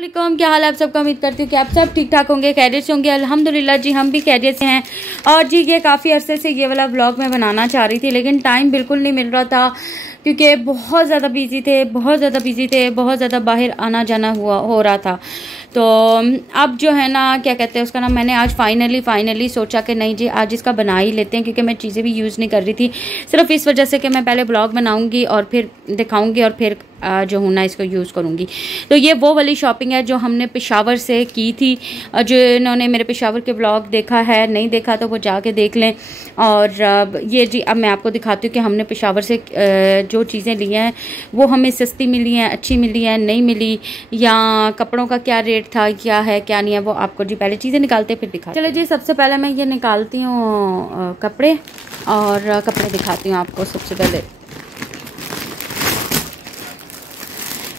अस्सलामुअलैकुम, क्या हाल है आप सबका। उम्मीद करती हूँ कि आप सब ठीक ठाक होंगे, खैरियत से होंगे। अल्हम्दुलिल्लाह जी, हम भी खैरियत से हैं। और जी ये काफ़ी अरसे से ये वाला व्लॉग मैं बनाना चाह रही थी, लेकिन टाइम बिल्कुल नहीं मिल रहा था क्योंकि बहुत ज़्यादा बिजी थे, बहुत ज़्यादा बाहर आना जाना हो रहा था। तो अब जो है ना, क्या कहते हैं उसका नाम, मैंने आज फाइनली सोचा कि नहीं जी आज इसका बना ही लेते हैं, क्योंकि मैं चीज़ें भी यूज़ नहीं कर रही थी सिर्फ इस वजह से कि मैं पहले ब्लॉग बनाऊंगी और फिर दिखाऊंगी और फिर जो हूँ ना इसको यूज़ करूँगी। तो ये वो वाली शॉपिंग है जो हमने पेशावर से की थी। जो इन्होंने मेरे पेशावर के ब्लॉग देखा है, नहीं देखा तो वो जाके देख लें। और ये जी अब मैं आपको दिखाती हूँ कि हमने पेशावर से जो चीज़ें ली हैं वो हमें सस्ती मिली हैं, अच्छी मिली हैं, नहीं मिली, या कपड़ों का क्या रेट था, क्या है क्या नहीं है, वो आपको जी पहले चीज़ें निकालते फिर दिखा। चलो जी, सबसे पहले मैं ये निकालती हूँ कपड़े, और कपड़े दिखाती हूँ आपको सबसे पहले।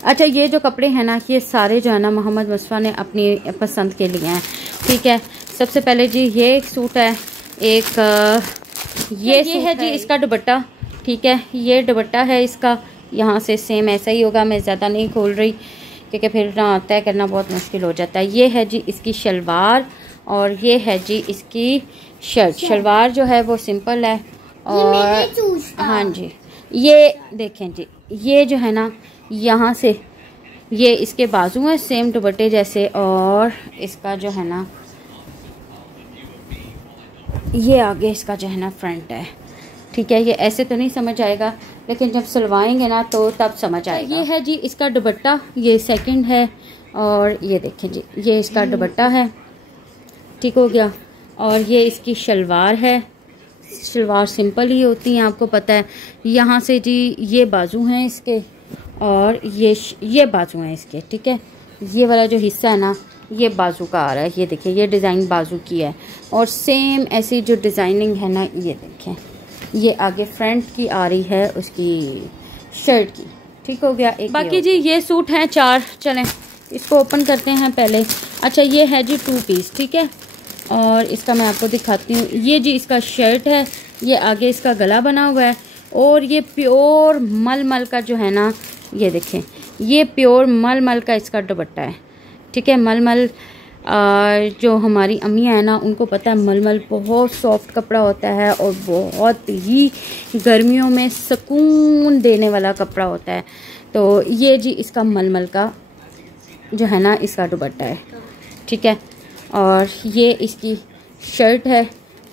अच्छा, ये जो कपड़े हैं ना, ये सारे जो है ना मोहम्मद मुस्तफ़ा ने अपनी पसंद के लिए हैं, ठीक है। सबसे पहले जी ये एक सूट है, एक ये है जी इसका दुपट्टा, ठीक है। ये दुपट्टा है इसका, यहाँ से सेम ऐसा ही होगा, मैं ज़्यादा नहीं खोल रही क्योंकि फिर ना तय करना बहुत मुश्किल हो जाता है। ये है जी इसकी शलवार, और ये है जी इसकी शर्ट। शलवार जो है वो सिंपल है, और हाँ जी ये देखें जी, ये जो है ना यहाँ से ये इसके बाजू हैं सेम दुपट्टे जैसे, और इसका जो है ना ये आगे इसका जो है ना फ्रंट है, ठीक है। ये ऐसे तो नहीं समझ आएगा, लेकिन जब सिलवाएंगे ना तो तब समझ आएगा। ये है जी इसका दुपट्टा, ये सेकंड है, और ये देखें जी ये इसका दुपट्टा है, ठीक हो गया। और ये इसकी शलवार है, शलवार सिंपल ही होती है, आपको पता है। यहाँ से जी ये बाजू हैं इसके, और ये बाजू हैं इसके, ठीक है। ये वाला जो हिस्सा है ना ये बाजू का आ रहा है, ये देखिए ये डिज़ाइन बाजू की है, और सेम ऐसी जो डिज़ाइनिंग है ना ये देखें, ये आगे फ्रंट की आ रही है उसकी शर्ट की, ठीक हो गया। एक बाकी जी ये सूट हैं 4, चलें इसको ओपन करते हैं पहले। अच्छा, ये है जी 2 पीस, ठीक है, और इसका मैं आपको दिखाती हूँ। ये जी इसका शर्ट है, ये आगे इसका गला बना हुआ है, और ये प्योर मलमल का जो है ना ये देखें, ये प्योर मलमल का इसका दुपट्टा है, ठीक है। मलमल जो हमारी अम्मियाँ हैं ना उनको पता है, मलमल बहुत सॉफ्ट कपड़ा होता है और बहुत ही गर्मियों में सुकून देने वाला कपड़ा होता है। तो ये जी इसका मलमल का जो है ना इसका दुपट्टा है, ठीक है। और ये इसकी शर्ट है,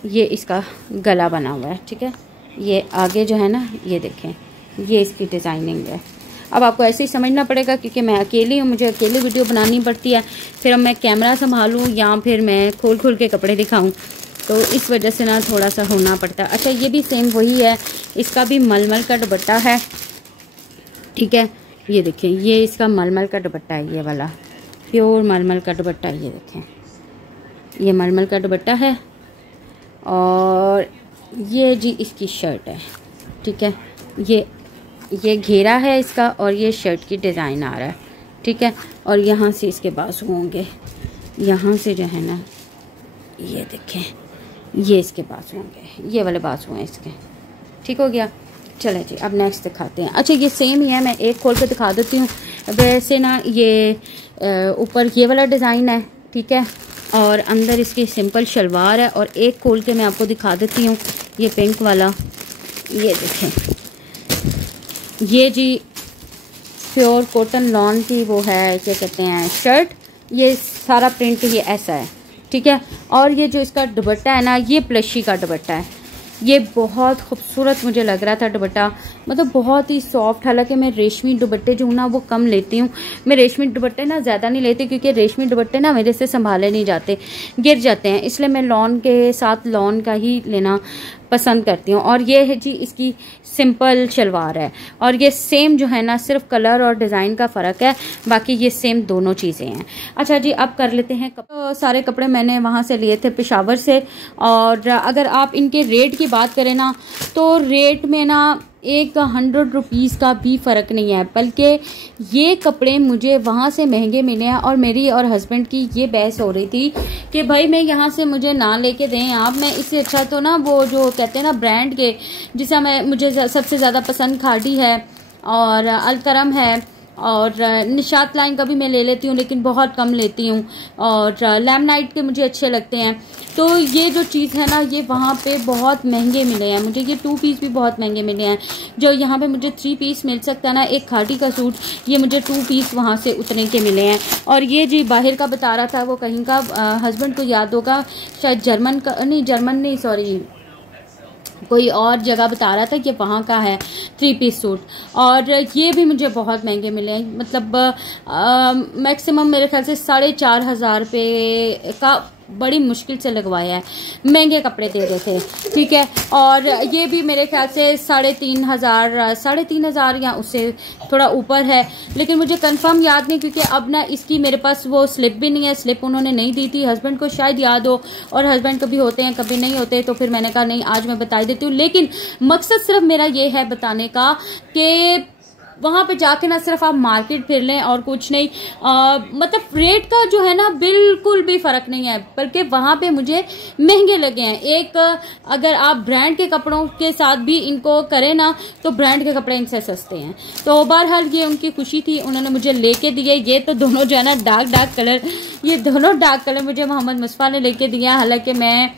ये इसका गला बना हुआ है, ठीक है। ये आगे जो है ना ये देखें, ये इसकी डिज़ाइनिंग है। अब आपको ऐसे ही समझना पड़ेगा क्योंकि मैं अकेली हूँ, मुझे अकेली वीडियो बनानी पड़ती है, फिर अब मैं कैमरा संभालूँ या फिर मैं खोल के कपड़े दिखाऊँ, तो इस वजह से ना थोड़ा सा होना पड़ता है। अच्छा, ये भी सेम वही है, इसका भी मलमल का दुपट्टा है, ठीक है। ये देखें ये इसका मलमल का दुपट्टा है, ये वाला प्योर मलमल का दुपट्टा है, ये देखें ये मलमल का दुपट्टा है, और ये जी इसकी शर्ट है, ठीक है। ये घेरा है इसका, और ये शर्ट की डिज़ाइन आ रहा है, ठीक है। और यहाँ से इसके बाजू होंगे, यहाँ से जो है ना ये देखें ये इसके बाजू होंगे, ये वाले बाजू हैं इसके, ठीक हो गया। चले जी अब नेक्स्ट दिखाते हैं। अच्छा, ये सेम ही है, मैं एक खोल के दिखा देती हूँ। वैसे ना ये ऊपर ये वाला डिज़ाइन है, ठीक है, और अंदर इसकी सिंपल शलवार है। और एक खोल के मैं आपको दिखा देती हूँ, ये पिंक वाला, ये देखें ये जी प्योर कॉटन लॉन की वो है, क्या कहते हैं, शर्ट। ये सारा प्रिंट ये ऐसा है, ठीक है। और ये जो इसका दुपट्टा है ना ये प्लशी का दुपट्टा है, ये बहुत खूबसूरत मुझे लग रहा था दुपट्टा, मतलब बहुत ही सॉफ्ट। हालांकि मैं रेशमी दुपट्टे जो हूँ ना वो कम लेती हूँ, मैं रेशमी दुपट्टे ना ज़्यादा नहीं लेती क्योंकि रेशमी दुपट्टे ना मेरे से संभाले नहीं जाते, गिर जाते हैं, इसलिए मैं लॉन के साथ लॉन का ही लेना पसंद करती हूँ। और ये है जी इसकी सिंपल शलवार है, और ये सेम जो है ना सिर्फ कलर और डिज़ाइन का फ़र्क है, बाकी ये सेम दोनों चीज़ें हैं। अच्छा जी अब कर लेते हैं तो सारे कपड़े मैंने वहाँ से लिए थे पेशावर से। और अगर आप इनके रेट की बात करें ना तो रेट में ना 100 रुपीज़ का भी फ़र्क नहीं है, बल्कि ये कपड़े मुझे वहाँ से महंगे मिले हैं। और मेरी और हस्बैंड की ये बहस हो रही थी कि भाई मैं यहाँ से मुझे ना लेके दें आप, मैं इससे अच्छा तो ना वो जो कहते हैं ना ब्रांड के, जिसे मुझे सबसे ज़्यादा पसंद खाड़ी है और अलकरम है और निशात लाइन का भी मैं ले लेती हूँ लेकिन बहुत कम लेती हूँ, और लैमनाइट के मुझे अच्छे लगते हैं। तो ये जो चीज़ है ना ये वहाँ पे बहुत महंगे मिले हैं मुझे, ये 2 पीस भी बहुत महंगे मिले हैं। जो यहाँ पे मुझे 3 पीस मिल सकता है ना एक खाटी का सूट, ये मुझे 2 पीस वहाँ से उतने के मिले हैं। और ये जी बाहर का बता रहा था वो कहीं का, हस्बैंड को याद होगा शायद जर्मन नहीं सॉरी कोई और जगह बता रहा था कि वहाँ का है 3 पीस सूट, और ये भी मुझे बहुत महंगे मिले हैं। मतलब मैक्सिमम मेरे ख्याल से 4,500 रुपये का बड़ी मुश्किल से लगवाया है, महंगे कपड़े दे रहे थे, ठीक है। और ये भी मेरे ख्याल से 3,500 या उससे थोड़ा ऊपर है, लेकिन मुझे कंफर्म याद नहीं क्योंकि अब ना इसकी मेरे पास वो स्लिप भी नहीं है, स्लिप उन्होंने नहीं दी थी। हस्बैंड को शायद याद हो, और हस्बैंड कभी होते हैं कभी नहीं होते, तो फिर मैंने कहा नहीं आज मैं बता देती हूँ। लेकिन मकसद सिर्फ मेरा ये है बताने का कि वहाँ पे जाके ना सिर्फ आप मार्केट फिर लें और कुछ नहीं, मतलब रेट का जो है ना बिल्कुल भी फ़र्क नहीं है, बल्कि वहाँ पे मुझे महंगे लगे हैं। एक अगर आप ब्रांड के कपड़ों के साथ भी इनको करें ना तो ब्रांड के कपड़े इनसे सस्ते हैं। तो बहरहाल ये उनकी खुशी थी, उन्होंने मुझे लेके दिए। ये तो दोनों जो है ना डार्क कलर, ये दोनों डार्क कलर मुझे मोहम्मद मुस्तफ़ा ने लेके दिया। हालांकि मैं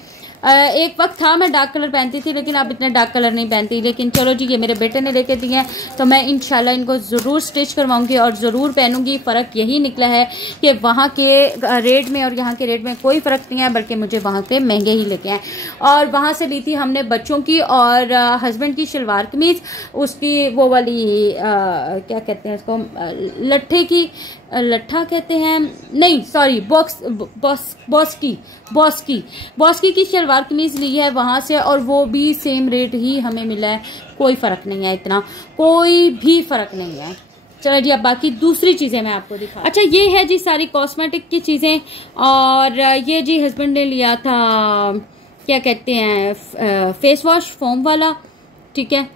एक वक्त था मैं डार्क कलर पहनती थी लेकिन अब इतने डार्क कलर नहीं पहनती, लेकिन चलो जी ये मेरे बेटे ने लेके दिए हैं तो मैं इंशाल्लाह इनको ज़रूर स्टिच करवाऊंगी और ज़रूर पहनूंगी। फ़र्क यही निकला है कि वहाँ के रेट में और यहाँ के रेट में कोई फ़र्क नहीं है, बल्कि मुझे वहाँ पे महंगे ही लेके हैं। और वहाँ से ली थी हमने बच्चों की और हस्बैंड की शलवार कमीज़, उसकी वो वाली क्या कहते हैं उसको, लट्ठे की, लट्ठा कहते हैं नहीं सॉरी बॉस्की की शलवार कमीज ली है वहां से, और वो भी सेम रेट ही हमें मिला है, कोई फर्क नहीं है, इतना कोई भी फर्क नहीं है। चलो जी अब बाकी दूसरी चीजें मैं आपको दिखा। अच्छा ये है जी सारी कॉस्मेटिक की चीजें, और ये जी हस्बैंड ने लिया था क्या कहते हैं फेस वॉश फोम वाला, ठीक है,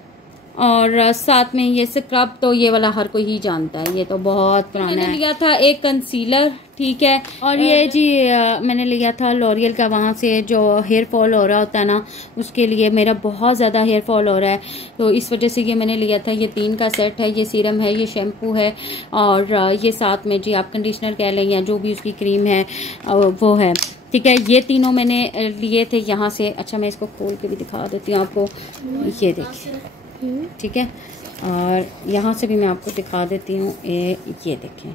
और साथ में ये स्क्रब, तो ये वाला हर कोई ही जानता है, ये तो बहुत पुराना है। मैंने लिया था एक कंसीलर, ठीक है, और ये जी मैंने लिया था लॉरियल का, वहाँ से जो हेयर फॉल हो रहा होता है ना उसके लिए, मेरा बहुत ज़्यादा हेयर फॉल हो रहा है तो इस वजह से ये मैंने लिया था। ये 3 का सेट है, ये सीरम है, ये शैम्पू है, और ये साथ में जी आप कंडीशनर कह लें या जो भी उसकी क्रीम है वो है, ठीक है। ये तीनों मैंने लिए थे यहाँ से। अच्छा मैं इसको खोल के भी दिखा देती हूँ आपको, ये देखिए, ठीक है, और यहाँ से भी मैं आपको दिखा देती हूँ, ये देखें।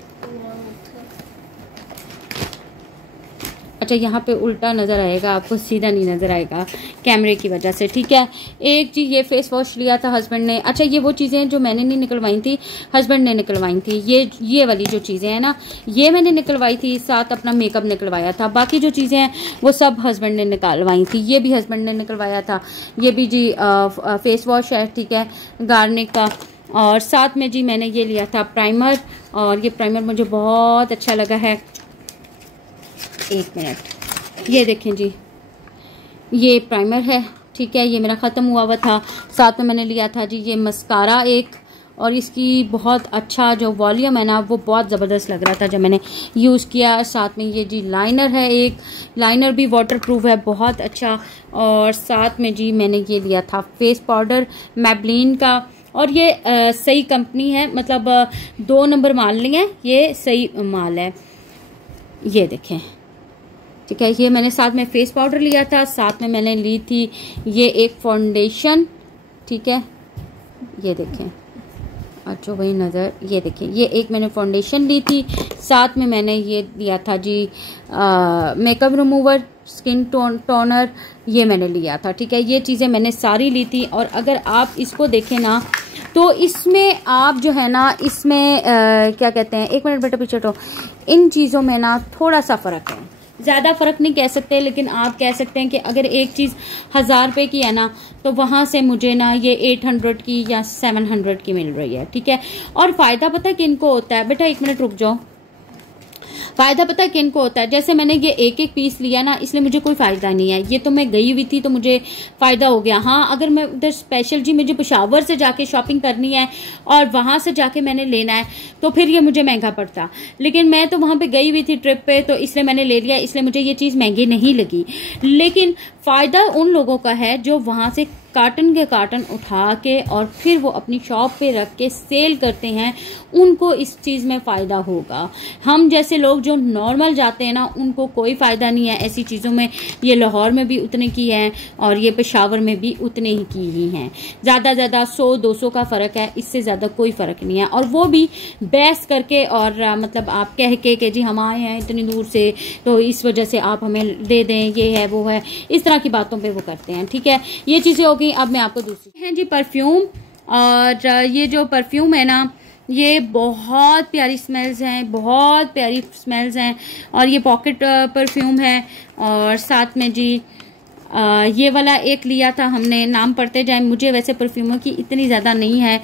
अच्छा यहाँ पे उल्टा नज़र आएगा आपको, सीधा नहीं नज़र आएगा कैमरे की वजह से, ठीक है। एक जी ये फेस वॉश लिया था हस्बैंड ने। अच्छा ये वो चीज़ें जो मैंने नहीं निकलवाई थी, हस्बैंड ने निकलवाई थी। ये वाली जो चीज़ें हैं ना ये मैंने निकलवाई थी, साथ अपना मेकअप निकलवाया था। बाकी जो चीज़ें हैं वो सब हस्बैंड ने निकलवाई थी। ये भी हस्बैंड ने निकलवाया था। ये भी जी फेस वॉश है, ठीक है, गार्नियर का। और साथ में जी मैंने ये लिया था प्राइमर, और ये प्राइमर मुझे बहुत अच्छा लगा है। एक मिनट, ये देखें जी ये प्राइमर है, ठीक है, ये मेरा ख़त्म हुआ था। साथ में मैंने लिया था जी ये मस्कारा एक, और इसकी बहुत अच्छा जो वॉल्यूम है ना वो बहुत ज़बरदस्त लग रहा था जब मैंने यूज़ किया। साथ में ये जी लाइनर है, एक लाइनर भी वाटरप्रूफ है, बहुत अच्छा। और साथ में जी मैंने ये लिया था फेस पाउडर मैबलिन का, और ये सही कंपनी है, मतलब 2 नंबर माल नहीं है, ये सही माल है, ये देखें, ठीक है। ये मैंने साथ में फेस पाउडर लिया था, साथ में मैंने ली थी ये एक फाउंडेशन, ठीक है, ये देखें, अच्छा वही नज़र, ये देखें, ये एक मैंने फाउंडेशन ली थी। साथ में मैंने ये लिया था जी मेकअप रिमूवर, स्किन टोनर, ये मैंने लिया था, ठीक है। ये चीज़ें मैंने सारी ली थी। और अगर आप इसको देखें ना तो इसमें आप जो है ना इसमें क्या कहते हैं, एक मिनट बेटा पीछे हटो, इन चीज़ों में ना थोड़ा सा फ़र्क है, ज़्यादा फ़र्क नहीं कह सकते, लेकिन आप कह सकते हैं कि अगर एक चीज़ 1000 रुपये की है ना तो वहाँ से मुझे ना ये 800 की या 700 की मिल रही है, ठीक है। और फ़ायदा पता है किनको होता है, बेटा एक मिनट रुक जाओ, फ़ायदा पता है किनको होता है, जैसे मैंने ये एक पीस लिया ना इसलिए मुझे कोई फ़ायदा नहीं है, ये तो मैं गई हुई थी तो मुझे फ़ायदा हो गया। हाँ अगर मैं उधर स्पेशल जी मुझे पेशावर से जाके शॉपिंग करनी है और वहाँ से जाके मैंने लेना है तो फिर ये मुझे महंगा पड़ता, लेकिन मैं तो वहाँ पे गई हुई थी ट्रिप पे तो इसलिए मैंने ले लिया, इसलिए मुझे ये चीज़ महंगी नहीं लगी। लेकिन फ़ायदा उन लोगों का है जो वहाँ से कार्टन के कार्टन उठा के और फिर वो अपनी शॉप पे रख के सेल करते हैं, उनको इस चीज़ में फ़ायदा होगा। हम जैसे लोग जो नॉर्मल जाते हैं ना, उनको कोई फ़ायदा नहीं है ऐसी चीज़ों में। ये लाहौर में भी उतने की हैं और ये पेशावर में भी उतने ही की ही हैं। ज़्यादा 100-200 का फ़र्क है, इससे ज़्यादा कोई फ़र्क नहीं है। और वो भी बहस करके और मतलब आप कह के कि जी हम आए हैं इतनी दूर से तो इस वजह से आप हमें दे दें, ये है वो है, इस तरह की बातों पे वो करते हैं। ठीक है, ये चीज़ें हो गई। अब मैं आपको दूसरी है जी परफ्यूम। और ये जो परफ्यूम है ना, ये बहुत प्यारी स्मेल्स हैं, बहुत प्यारी स्मेल्स हैं। और ये पॉकेट परफ्यूम है। और साथ में जी ये वाला एक लिया था हमने, नाम पढ़ते जाए। मुझे वैसे परफ्यूमों की इतनी ज़्यादा नहीं है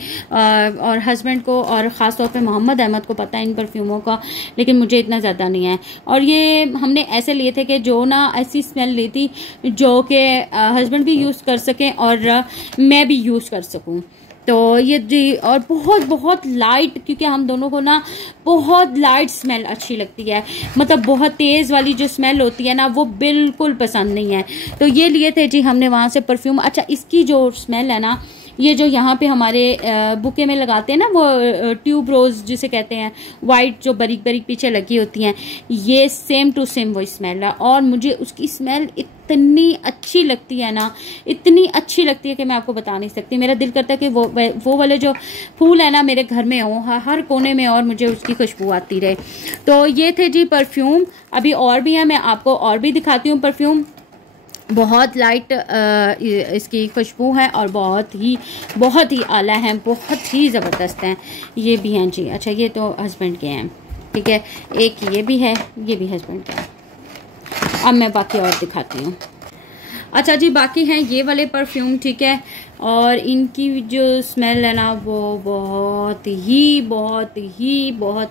और हस्बैंड को और ख़ास तौर पे मोहम्मद अहमद को पता है इन परफ्यूमों का, लेकिन मुझे इतना ज़्यादा नहीं है। और ये हमने ऐसे लिए थे कि जो ना ऐसी स्मेल ली थी जो कि हस्बैंड भी यूज़ कर सकें और मैं भी यूज़ कर सकूँ। तो ये जी, और बहुत बहुत लाइट, क्योंकि हम दोनों को ना बहुत लाइट स्मेल अच्छी लगती है। मतलब बहुत तेज़ वाली जो स्मेल होती है ना, वो बिल्कुल पसंद नहीं है। तो ये लिए थे जी हमने वहाँ से परफ्यूम। अच्छा, इसकी जो स्मेल है ना, ये जो यहाँ पे हमारे बुके में लगाते हैं ना, वो ट्यूब रोज़ जिसे कहते हैं, वाइट जो बारीक बारीक पीछे लगी होती हैं, ये सेम टू सेम वो स्मेल है। और मुझे उसकी स्मेल इतनी अच्छी लगती है ना, इतनी अच्छी लगती है कि मैं आपको बता नहीं सकती। मेरा दिल करता है कि वो वाले जो फूल है ना मेरे घर में हो, हर कोने में, और मुझे उसकी खुशबू आती रहे। तो ये थे जी परफ्यूम। अभी और भी हैं, मैं आपको और भी दिखाती हूँ परफ्यूम। बहुत लाइट इसकी खुशबू है और बहुत ही आला है, बहुत ही ज़बरदस्त हैं। ये भी हैं जी। अच्छा, ये तो हस्बैंड के हैं। ठीक है, एक ये भी है, ये भी हस्बैंड का है। अब मैं बाकी और दिखाती हूँ। अच्छा जी, बाकी हैं ये वाले परफ्यूम। ठीक है, और इनकी जो स्मेल है ना, वो बहुत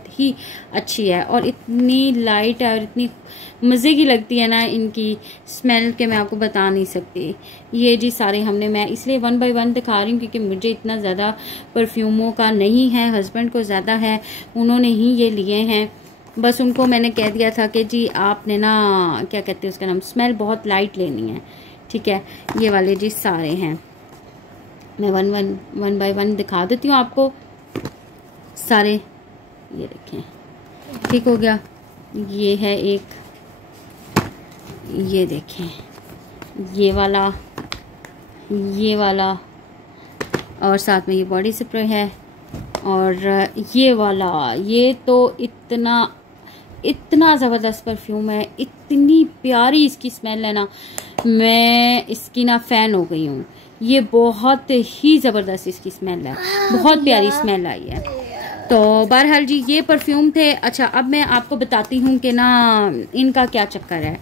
ही अच्छी है और इतनी लाइट है और इतनी मज़े की लगती है ना इनकी स्मेल के मैं आपको बता नहीं सकती। ये जी सारे हमने, मैं इसलिए 1 बाय 1 दिखा रही हूँ क्योंकि मुझे इतना ज़्यादा परफ्यूमों का नहीं है, हस्बैंड को ज़्यादा है, उन्होंने ही ये लिए हैं। बस उनको मैंने कह दिया था कि जी आपने ना, क्या कहते हैं उसका नाम, स्मेल बहुत लाइट लेनी है। ठीक है, ये वाले जी सारे हैं। मैं 1 बाय 1 दिखा देती हूँ आपको सारे। ये देखें, ठीक हो गया। ये है एक, ये देखें, ये वाला और साथ में ये बॉडी स्प्रे है। और ये वाला, ये तो इतना ज़बरदस्त परफ्यूम है, इतनी प्यारी इसकी स्मेल है ना, मैं इसकी ना फ़ैन हो गई हूँ। ये बहुत ही ज़बरदस्त इसकी स्मेल है, बहुत प्यारी स्मेल आई है। तो बहरहाल जी ये परफ्यूम थे। अच्छा, अब मैं आपको बताती हूँ कि ना इनका क्या चक्कर है।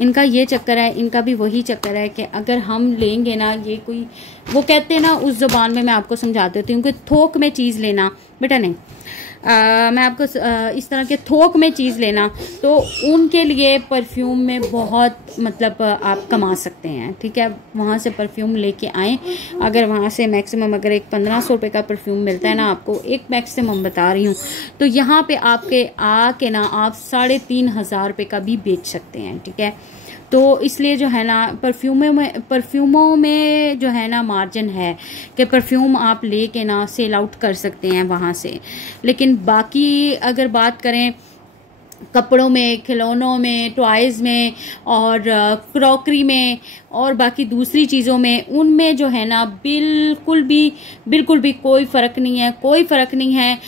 इनका ये चक्कर है, इनका भी वही चक्कर है कि अगर हम लेंगे ना, ये कोई, वो कहते हैं ना उस ज़ुबान में, मैं आपको समझा देती हूँ कि थोक में चीज़ लेना, बेटा नहीं, मैं आपको इस तरह के थोक में चीज़ लेना, तो उनके लिए परफ्यूम में बहुत मतलब आप कमा सकते हैं। ठीक है, वहाँ से परफ्यूम लेके आएँ। अगर वहाँ से मैक्सिमम अगर एक 1500 रुपये का परफ्यूम मिलता है ना आपको, एक मैक्सिमम बता रही हूँ, तो यहाँ पे आपके आके ना आप 3500 रुपये का भी बेच सकते हैं। ठीक है, तो इसलिए जो है ना परफ्यूमों में जो है ना मार्जिन है कि परफ्यूम आप लेके ना सेल आउट कर सकते हैं वहाँ से। लेकिन बाकी अगर बात करें कपड़ों में, खिलौनों में, टॉयज़ में और क्रॉकरी में और बाकी दूसरी चीज़ों में, उनमें जो है ना बिल्कुल भी कोई फ़र्क नहीं है, कोई फ़र्क नहीं है।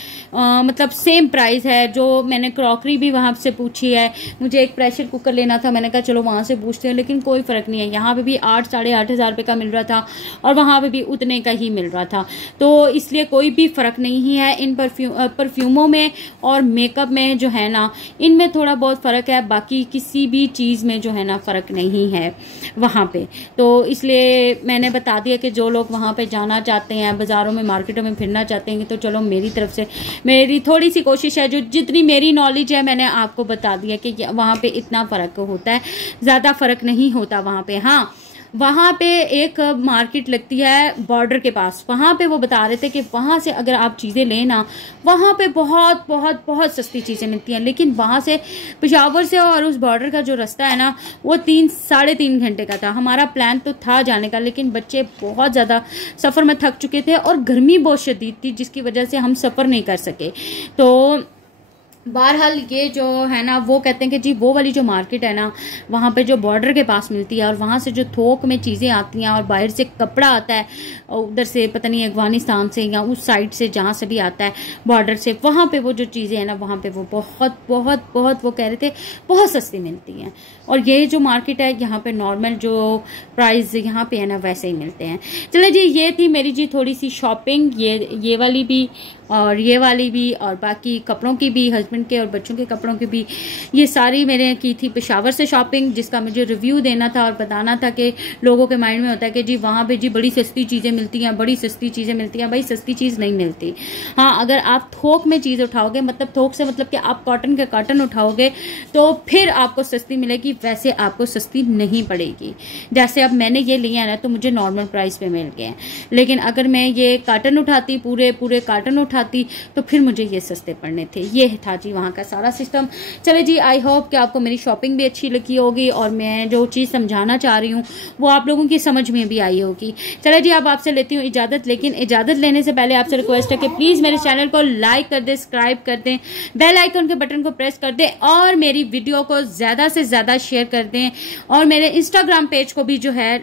मतलब सेम प्राइस है। जो मैंने क्रॉकरी भी वहाँ से पूछी है, मुझे एक प्रेशर कुकर लेना था, मैंने कहा चलो वहाँ से पूछते हैं, लेकिन कोई फ़र्क नहीं है। यहाँ पे भी 8-8,500 रुपये का मिल रहा था और वहाँ पे भी उतने का ही मिल रहा था। तो इसलिए कोई भी फ़र्क नहीं है इन परफ्यूमों में और मेकअप में जो है ना, इनमें थोड़ा बहुत फ़र्क है, बाकी किसी भी चीज़ में जो है ना फ़र्क नहीं है वहाँ पे। तो इसलिए मैंने बता दिया कि जो लोग वहाँ पे जाना चाहते हैं, बाज़ारों में, मार्केटों में फिरना चाहते हैं, तो चलो मेरी तरफ से मेरी थोड़ी सी कोशिश है, जो जितनी मेरी नॉलेज है मैंने आपको बता दिया कि वहाँ पे इतना फ़र्क होता है, ज़्यादा फ़र्क नहीं होता वहाँ पे। हाँ, वहाँ पे एक मार्केट लगती है बॉर्डर के पास, वहाँ पे वो बता रहे थे कि वहाँ से अगर आप चीज़ें लें ना, वहाँ पे बहुत बहुत बहुत सस्ती चीज़ें मिलती हैं। लेकिन वहाँ से पेशावर से और उस बॉर्डर का जो रास्ता है ना, वो 3-3.5 घंटे का था। हमारा प्लान तो था जाने का, लेकिन बच्चे बहुत ज़्यादा सफ़र में थक चुके थे और गर्मी बहुत शदीद थी, जिसकी वजह से हम सफ़र नहीं कर सके। तो बहरहाल ये जो है ना, वो कहते हैं कि जी वो वाली जो मार्केट है ना, वहाँ पे जो बॉर्डर के पास मिलती है और वहाँ से जो थोक में चीज़ें आती हैं और बाहर से कपड़ा आता है, उधर से पता नहीं अफगानिस्तान से या उस साइड से जहाँ से भी आता है बॉर्डर से, वहाँ पे वो जो चीज़ें हैं ना, वहाँ पे वो बहुत बहुत बहुत वो कह रहे थे बहुत सस्ती मिलती हैं। और ये जो मार्केट है यहाँ पे नॉर्मल जो प्राइस यहाँ पे है ना, वैसे ही मिलते हैं। चले जी, ये थी मेरी जी थोड़ी सी शॉपिंग, ये वाली भी और ये वाली भी, और बाकी कपड़ों की भी, हस्बैंड के और बच्चों के कपड़ों की भी, ये सारी मैंने की थी पेशावर से शॉपिंग, जिसका मुझे रिव्यू देना था और बताना था कि लोगों के माइंड में होता है कि जी वहाँ पे जी बड़ी सस्ती चीज़ें मिलती हैं, बड़ी सस्ती चीज़ें मिलती हैं। भाई सस्ती चीज़ नहीं मिलती। हाँ, अगर आप थोक में चीज़ उठाओगे, मतलब थोक से मतलब कि आप कॉटन के कॉटन उठाओगे तो फिर आपको सस्ती मिलेगी, वैसे आपको सस्ती नहीं पड़ेगी। जैसे अब मैंने ये लिया है ना, तो मुझे नॉर्मल प्राइस पे मिल गए हैं, लेकिन अगर मैं ये कॉटन उठाती, पूरे कॉटन उठाती, तो फिर मुझे ये सस्ते पड़ने थे। ये था जी वहाँ का सारा सिस्टम। चले जी, आई होप कि आपको मेरी शॉपिंग भी अच्छी लगी होगी और मैं जो चीज़ समझाना चाह रही हूँ वो आप लोगों की समझ में भी आई होगी। चले जी, अब आपसे लेती हूँ इजाज़त, लेकिन इजाज़त लेने से पहले आपसे रिक्वेस्ट है कि प्लीज़ मेरे चैनल को लाइक कर दें, सब्सक्राइब कर दें, बेल आइकन के बटन को प्रेस कर दें और मेरी वीडियो को ज़्यादा से ज़्यादा शेयर कर दें और मेरे इंस्टाग्राम पेज को भी जो है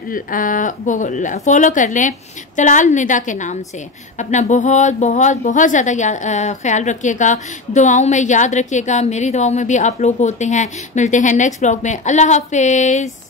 वो फॉलो कर लें, तलाल निदा के नाम से। अपना बहुत बहुत बहुत ज़्यादा ख्याल रखिएगा, दुआओं में याद रखिएगा। मेरी दुआओं में भी आप लोग होते हैं। मिलते हैं नेक्स्ट ब्लॉग में। अल्लाह हाफिज़।